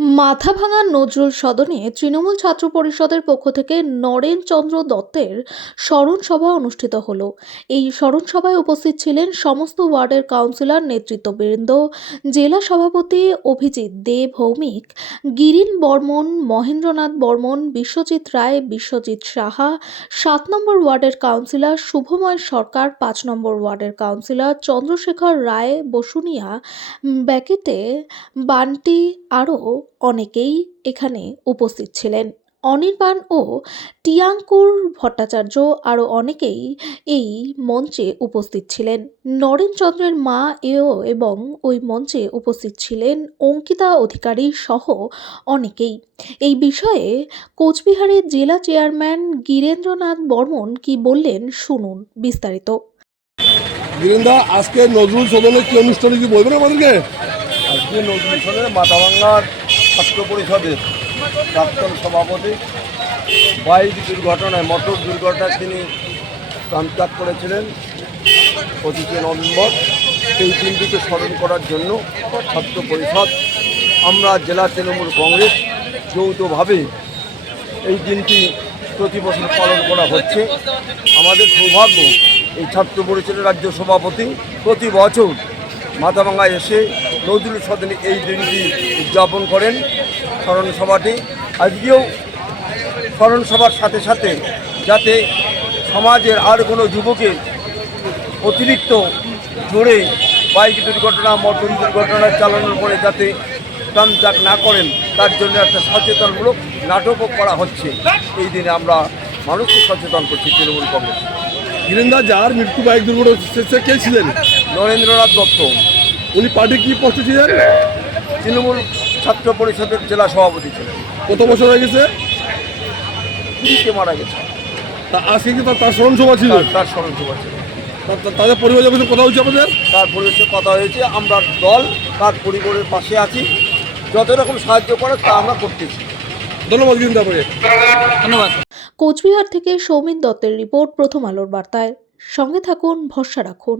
মাথাভাঙা নজরুল সদনে তৃণমূল ছাত্র পরিষদের পক্ষ থেকে নরেন চন্দ্র দত্তের স্মরণ সভা অনুষ্ঠিত হলো। এই স্মরণ সভায় উপস্থিত ছিলেন সমস্ত ওয়ার্ডের কাউন্সিলর নেতৃত্ববৃন্দ, জেলা সভাপতি অভিজিৎ দে ভৌমিক, গিরিন বর্মন, মহেন্দ্রনাথ বর্মন, বিশ্বজিৎ রায়, বিশ্বজিৎ সাহা, 7 নম্বর ওয়ার্ডের কাউন্সিলর শুভময় সরকার, 5 নম্বর ওয়ার্ডের কাউন্সিলর চন্দ্রশেখর রায় বসুনিয়া, ব্যাকেটে বান্টি আরও অনেকেই এখানে উপস্থিত ছিলেন। অনির্বাণ ও টিয়াঙ্কুর ভট্টাচার্য আরও অনেকেই এই মঞ্চে উপস্থিত ছিলেন। নরেন চন্দ্রের মা এবং ওই মঞ্চে উপস্থিত ছিলেন অঙ্কিতা অধিকারী সহ অনেকেই। এই বিষয়ে কোচবিহারের জেলা চেয়ারম্যান গিরেন্দ্রনাথ বর্মন কি বললেন শুনুন বিস্তারিত। গিরিন্দা, আজকে নজরুল সদনে কি অনুষ্ঠানে কি বলবেন আমাদেরকে? আজকে নজরুল সদনে মাথাভাঙার ছাত্র পরিষদের প্রাক্তন সভাপতি বাইক দুর্ঘটনায় মোটর দুর্ঘটনায় তিনি প্রাণত্যাগ করেছিলেন 25 নভেম্বর। সেই দিনটিকে স্মরণ করার জন্য ছাত্র পরিষদ, আমরা জেলা তৃণমূল কংগ্রেস যৌথভাবে এই দিনটি প্রতি বছর পালন করা হচ্ছে। আমাদের সৌভাগ্য, এই ছাত্র পরিষদের রাজ্য সভাপতি প্রতি বছর মাথাভাঙায় এসে নজরুল সদনে এই দিনটি উদযাপন করেন। স্মরণ সভাটি আজকেও স্মরণ সভার সাথে সাথে যাতে সমাজের আর কোনো যুবকের অতিরিক্ত জোরে বাইক দুর্ঘটনা, মোটর দুর্ঘটনা চালানোর পরে যাতে প্রাণত্যাগ না করেন, তার জন্য একটা সচেতনমূলক নাটকও করা হচ্ছে। এই দিনে আমরা মানুষকে সচেতন করছি তৃণমূল কংগ্রেস। গিরিন্দা, যার মৃত্যু বাইক দুর্ঘটনা কে ছিলেন? নরেন্দ্রনাথ দত্ত। উনি পার্টি কি পোস্টে ছিলেন? তৃণমূল ছাত্র পরিষদের জেলা সভাপতি ছিলেন। কত বছর হয়ে গেছে? পুলিশে মারা গেছে। তা আজকে কি তার স্মরণ সভা ছিল? তার স্মরণ সভা ছিল। তাদের পরিবারের সাথে কথা হচ্ছে আপনাদের? তার পরিবেশের কথা হয়েছে। আমরা দল তার পরিবারের পাশে আছি, যত রকম সাহায্য করে তা আমরা করতেছি। ধন্যবাদ গিরিন্দা আপনাকে। ধন্যবাদ। কোচবিহার থেকে সৌমিত দত্তের রিপোর্ট, প্রথম আলোর বার্তায়। সঙ্গে থাকুন, ভরসা রাখুন।